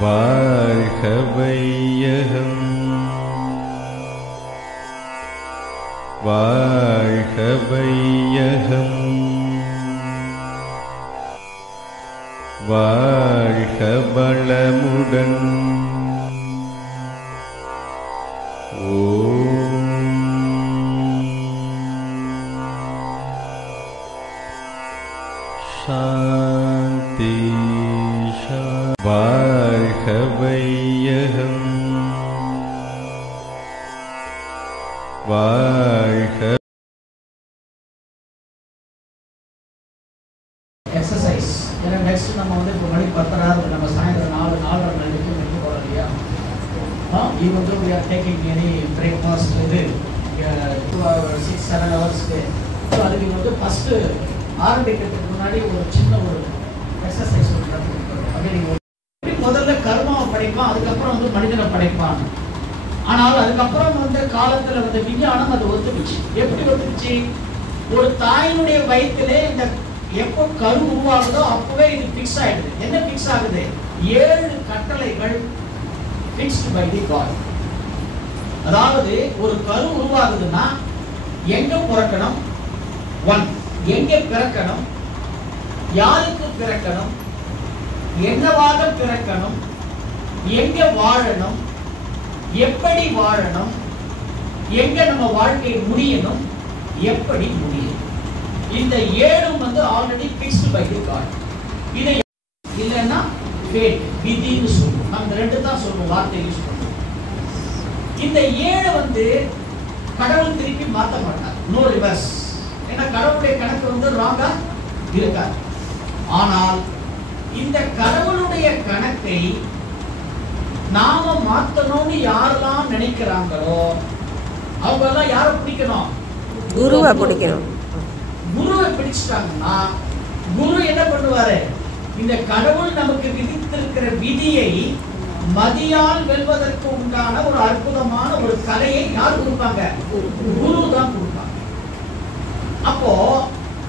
வாழ்க வையகம் வாழ்க வையகம் வாழ்க வளமுடன் சாந்தி வாழ்க வையகம் வாழ்க எக்ஸசைஸ். ஏன்னா நெக்ஸ்ட் நம்ம வந்து இப்போ மணி 10:30 நம்ம சாயந்தரம் 4:30 மணிக்கு முடிக்க போகிறோம் இல்லையா? even though we are taking any breakfast இது 6-7 ஹவர்ஸ்க்கு, ஸோ அதுக்கு வந்து ஃபஸ்ட்டு ஆரம்பிக்கிறதுக்கு முன்னாடி ஒரு சின்ன ஒரு எக்ஸசைஸ் ஒன்று நடத்திருக்கோம். அப்படி நீங்கள் முதல்ல கர்மாவை படைப்பான், அதுக்கப்புறம் வந்து மனிதனை படைப்பான். ஆனால் அதுக்கப்புறம் வந்து காலத்தில் வந்து விஞ்ஞானம் அது ஒத்துக்குச்சு. எப்படி ஒத்துக்குச்சு? ஒரு தாயினுடைய வயிற்றிலே இந்த எப்போ கரு உருவாகுதோ அப்பவே இது பிக்ஸ் ஆயிடுது. என்ன பிக்ஸ் ஆகுது? 7 கட்டளைகள் பிக்ஸ்டு பை தி காட். அதாவது ஒரு கரு உருவாகுதுன்னா எங்க பிறக்கணும், 1 எங்க பிறக்கணும், யாருக்கு பிறக்கணும், என்னவாக பிறக்கணும், எங்க வாழணும், எப்படி வாழணும், எங்க நம்ம வாழ்க்கை முடியணும், எப்படி முடியும். இந்த 7 வந்து already fixed by the god. இதை இல்லைன்னா ஃபேட், விதின்னு சொல்லுவோம். நம்ம 2 தான் சொல்லுவோம், வார்த்தை யூஸ் பண்ணுவோம். இந்த 7 வந்து கடவுள் திருப்பி மாற்ற மாட்டார், நோ ரிவர்ஸ். ஏன்னா கடவுளுடைய கணக்கு வந்து ராங்கா இருக்காது. ஆனால் இந்த கடவுளுடைய கணக்கை நாம மாத்தணும்னு யாரெல்லாம் நினைக்கிறாங்களோ அவங்க எல்லாம் யாரை பிடிக்கணும்? குருவை பிடிக்கணும். குருவை பிடிச்சிட்டாங்கன்னா குரு என்ன பண்ணுவாரு? இந்த கடவுள் நமக்கு விதித்திருக்கிற விதியை மதியால் வெல்வதற்கு உண்டான ஒரு அற்புதமான ஒரு கலையை யார் கொடுப்பாங்க? குரு தான் கொடுப்பாங்க. அப்போ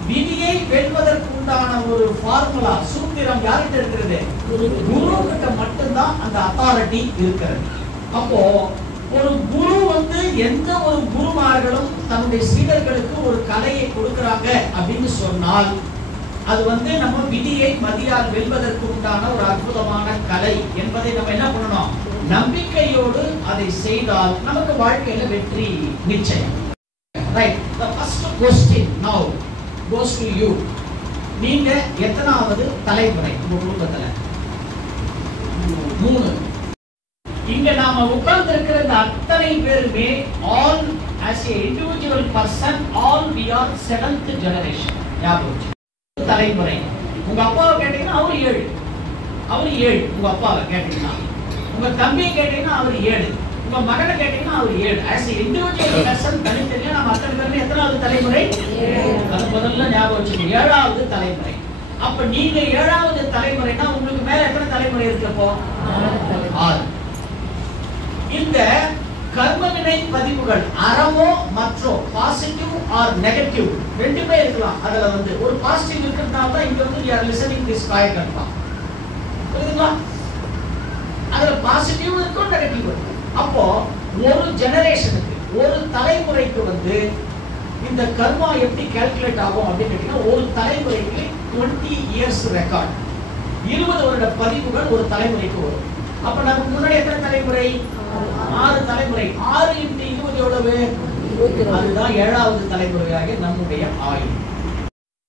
விதியை வெல்வதற்கு உண்டான ஒரு ஃபார்முலா, சூத்திரம் யார்கிட்ட இருக்கிறது? குரு கிட்ட மட்டும்தான் அந்த அத்தாரிட்டி இருக்கிறது. அப்போ ஒரு குரு வந்து எந்த ஒரு குருமார்களும் தன்னுடைய சீடர்களுக்கு ஒரு கலையை கொடுக்கிறாங்க அப்படின்னு சொன்னால் அது வந்து நம்ம விதியை மதியால் வெல்வதற்கு உண்டான ஒரு அற்புதமான கலை என்பதை நம்ம என்ன பண்ணணும்? நம்பிக்கையோடு அதை செய்தால் நமக்கு வாழ்க்கையில வெற்றி நிச்சயம். Right. The first question now goes to you. நீங்க எத்தனாவது தலைமுறை உங்க குடும்பத்துல? 3. இங்க நாம உட்கார்ந்து இருக்கிற இந்த அத்தனை பேருமே all as a individual person all we are 7th generation. ஞாபகம் தலைமுறை. உங்க அப்பாவை கேட்டீங்கன்னா அவர் 7, உங்க அப்பாவை கேட்டீங்கன்னா. உங்க தம்பியை கேட்டீங்கன்னா அவர் 7, உங்க மகனை கேட்டீங்கன்னா அவர் 7. as a individual person தனித்தனியா நம்ம அத்தனை பேருமே எத்தனாவது தலைமுறை? அது முதல்ல ஞாபகம் வச்சுக்கோங்க, 7வது தலைமுறை. அப்ப நீங்க 7வது தலைமுறைனா உங்களுக்கு மேல எத்தனை தலைமுறை இருக்கு? அப்போ 6. இந்த கர்மவினை பதிவுகள் அறமோ மற்றோ, பாசிட்டிவ் ஆர் நெகட்டிவ், ரெண்டுமே இருக்கலாம். அதுல வந்து ஒரு பாசிட்டிவ் இருக்கிறதுனால தான் இங்க வந்து you are listening this காயகல்பா, புரியுதுங்களா? அதுல பாசிட்டிவ் இருக்கும், நெகட்டிவ் இருக்கும். அப்போ ஒரு ஜெனரேஷனுக்கு, ஒரு தலைமுறைக்கு வந்து இந்த கர்மா எப்படி கால்குலேட் ஆகும் அப்படின்னு கேட்டீங்கன்னா ஒரு தலைமுறைக்கு 20 இயர்ஸ் ரெக்கார்ட், 20 வருட பதிவுகள் ஒரு தலைமுறைக்கு வரும். அப்ப நமக்கு முன்னாடி எத்தனை தலைமுறை? 6 தலைமுறை. 6 × 20 எவ்வளவு? அதுதான் 7வது தலைமுறையாக நம்முடைய ஆயுள்.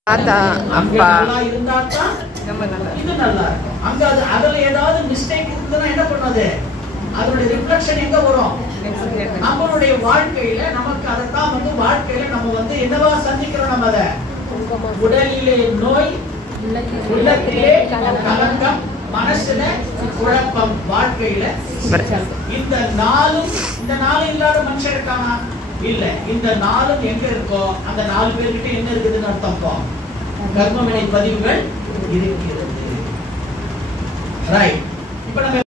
நல்லா இருந்தா தான் இது நல்லா இருக்கும். அங்க அதுல ஏதாவது மிஸ்டேக் இருந்ததுன்னா என்ன பண்ணாது? அதனுடைய ரிஃப்ளெக்ஷன் எங்க வரும்? நம்மளுடைய வாழ்க்கையில. நமக்கு அதைத்தான் வந்து வாழ்க்கையில நம்ம வந்து என்னவா சந்திக்கிறோம்? நம்ம அதை உடலிலே நோய், உள்ளத்திலே கலங்கம், மனசுல குழப்பம், வாழ்க்கையில இந்த 4 இல்லாத மனுஷன் இருக்கானா? இல்ல. இந்த 4 எங்க இருக்கோ அந்த 4 பேர்கிட்ட என்ன இருக்குதுன்னு அர்த்தம்? கர்மவினை பதிவுகள் இருக்கிறது. ரைட். இப்ப நம்ம